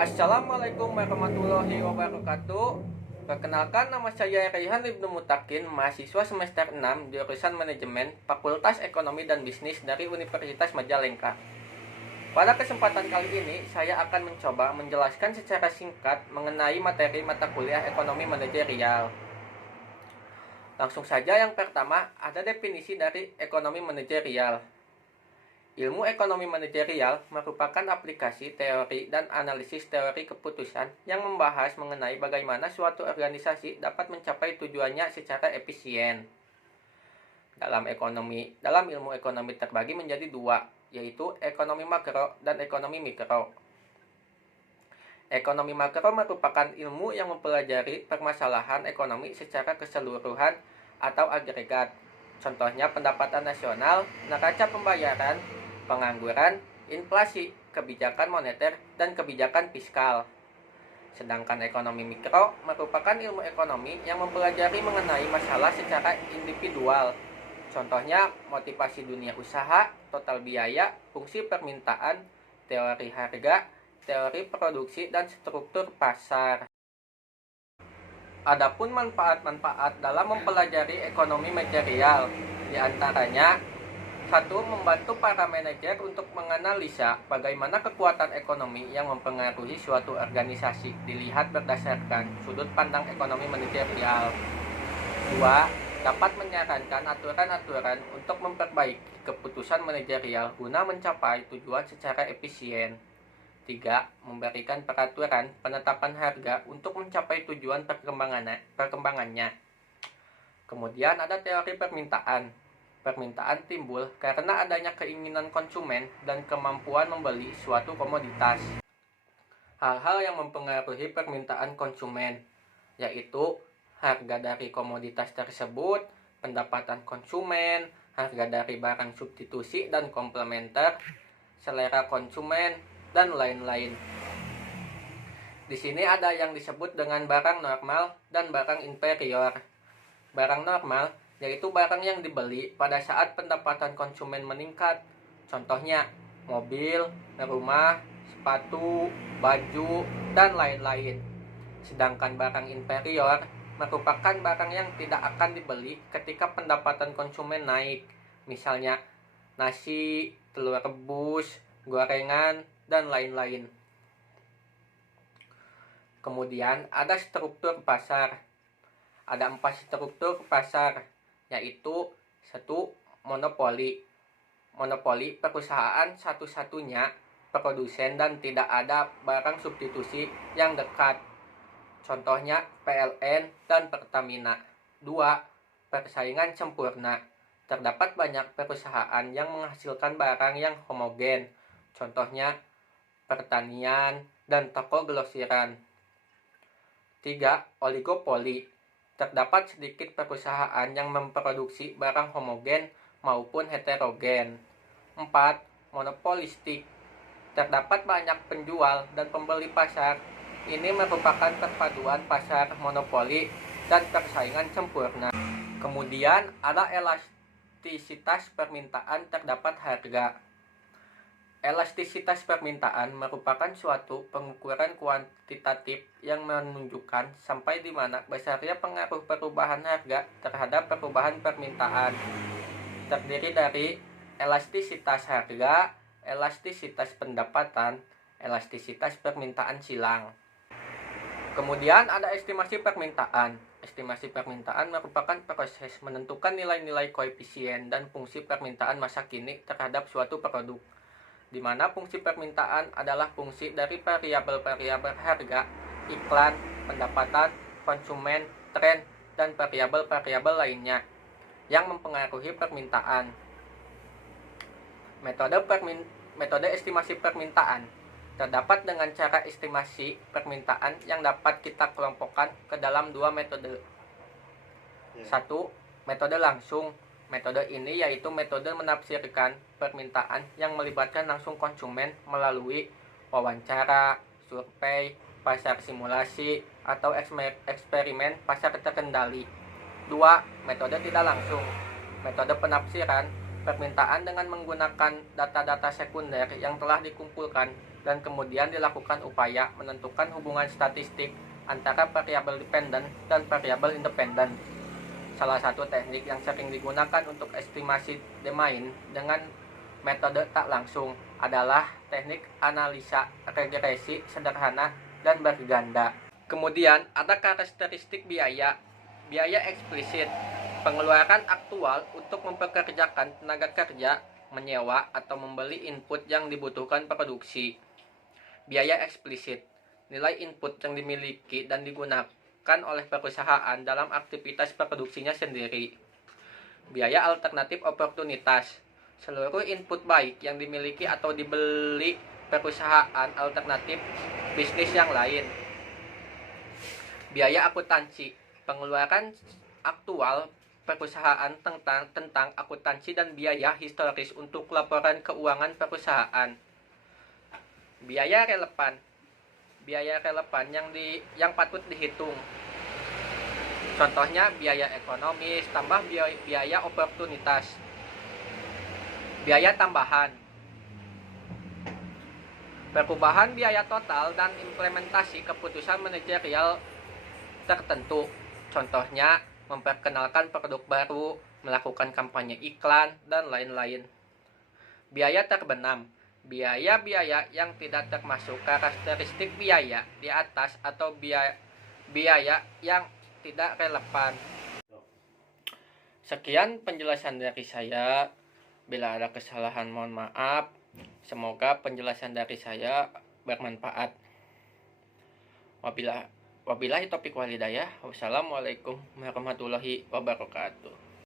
Assalamualaikum warahmatullahi wabarakatuh. Perkenalkan, nama saya Raihan Ibnu Mutakin, mahasiswa semester 6 jurusan Manajemen Fakultas Ekonomi dan Bisnis dari Universitas Majalengka. Pada kesempatan kali ini, saya akan mencoba menjelaskan secara singkat mengenai materi mata kuliah ekonomi manajerial. Langsung saja, yang pertama ada definisi dari ekonomi manajerial. Ilmu ekonomi manajerial merupakan aplikasi teori dan analisis teori keputusan yang membahas mengenai bagaimana suatu organisasi dapat mencapai tujuannya secara efisien. Dalam ilmu ekonomi terbagi menjadi dua, yaitu ekonomi makro dan ekonomi mikro. Ekonomi makro merupakan ilmu yang mempelajari permasalahan ekonomi secara keseluruhan atau agregat. Contohnya pendapatan nasional, neraca pembayaran, pengangguran, inflasi, kebijakan moneter, dan kebijakan fiskal. Sedangkan ekonomi mikro merupakan ilmu ekonomi yang mempelajari mengenai masalah secara individual. Contohnya motivasi dunia usaha, total biaya, fungsi permintaan, teori harga, teori produksi, dan struktur pasar. Adapun manfaat-manfaat dalam mempelajari ekonomi manajerial, diantaranya 1. Membantu para manajer untuk menganalisa bagaimana kekuatan ekonomi yang mempengaruhi suatu organisasi dilihat berdasarkan sudut pandang ekonomi manajerial. 2. Dapat menyarankan aturan-aturan untuk memperbaiki keputusan manajerial guna mencapai tujuan secara efisien. 3. Memberikan peraturan penetapan harga untuk mencapai tujuan perkembangannya. Kemudian ada teori permintaan. Permintaan timbul karena adanya keinginan konsumen dan kemampuan membeli suatu komoditas. Hal-hal yang mempengaruhi permintaan konsumen, yaitu harga dari komoditas tersebut, pendapatan konsumen, harga dari barang substitusi dan komplementer, selera konsumen, dan lain-lain. Di sini ada yang disebut dengan barang normal dan barang inferior. Barang normal yaitu barang yang dibeli pada saat pendapatan konsumen meningkat. Contohnya mobil, rumah, sepatu, baju, dan lain-lain. Sedangkan barang inferior merupakan barang yang tidak akan dibeli ketika pendapatan konsumen naik. Misalnya nasi, telur rebus, gorengan, dan lain-lain. Kemudian ada struktur pasar. Ada 4 struktur pasar, yaitu 1. Monopoli. Monopoli perusahaan satu-satunya produsen dan tidak ada barang substitusi yang dekat. Contohnya PLN dan Pertamina. 2. Persaingan sempurna. Terdapat banyak perusahaan yang menghasilkan barang yang homogen. Contohnya pertanian dan toko grosiran. 3. Oligopoli. Terdapat sedikit perusahaan yang memproduksi barang homogen maupun heterogen. 4. Monopolistik. Terdapat banyak penjual dan pembeli pasar. Ini merupakan perpaduan pasar monopoli dan persaingan sempurna. Kemudian ada elastisitas permintaan terdapat harga. Elastisitas permintaan merupakan suatu pengukuran kuantitatif yang menunjukkan sampai di mana besarnya pengaruh perubahan harga terhadap perubahan permintaan. Terdiri dari elastisitas harga, elastisitas pendapatan, elastisitas permintaan silang. Kemudian ada estimasi permintaan. Estimasi permintaan merupakan proses menentukan nilai-nilai koefisien dan fungsi permintaan masa kini terhadap suatu produk, di mana fungsi permintaan adalah fungsi dari variabel-variabel harga, iklan, pendapatan, konsumen, tren, dan variabel-variabel lainnya yang mempengaruhi permintaan. Metode estimasi permintaan terdapat dengan cara estimasi permintaan yang dapat kita kelompokkan ke dalam 2 metode. 1. Metode langsung. Metode ini yaitu metode menafsirkan permintaan yang melibatkan langsung konsumen melalui wawancara, survei, pasar simulasi, atau eksperimen pasar terkendali. 2. Metode tidak langsung. Metode penafsiran permintaan dengan menggunakan data-data sekunder yang telah dikumpulkan dan kemudian dilakukan upaya menentukan hubungan statistik antara variabel dependen dan variabel independen. Salah satu teknik yang sering digunakan untuk estimasi domain dengan metode tak langsung adalah teknik analisa regresi sederhana dan berganda. Kemudian ada karakteristik biaya. Biaya eksplisit, pengeluaran aktual untuk mempekerjakan tenaga kerja, menyewa atau membeli input yang dibutuhkan produksi. Biaya eksplisit, nilai input yang dimiliki dan digunakan oleh perusahaan dalam aktivitas produksinya sendiri. Biaya alternatif oportunitas, seluruh input baik yang dimiliki atau dibeli perusahaan alternatif bisnis yang lain. Biaya akuntansi, pengeluaran aktual perusahaan tentang akuntansi dan biaya historis untuk laporan keuangan perusahaan. Biaya relevan yang patut dihitung. Contohnya biaya ekonomis tambah biaya oportunitas. Biaya tambahan, perubahan biaya total dan implementasi keputusan manajerial tertentu. Contohnya memperkenalkan produk baru, melakukan kampanye iklan, dan lain-lain. Biaya terbenam, biaya-biaya yang tidak termasuk karakteristik biaya di atas atau biaya yang tidak relevan. Sekian penjelasan dari saya. Bila ada kesalahan mohon maaf. Semoga penjelasan dari saya bermanfaat. Wabillahi taufiq wal hidayah. Wassalamualaikum warahmatullahi wabarakatuh.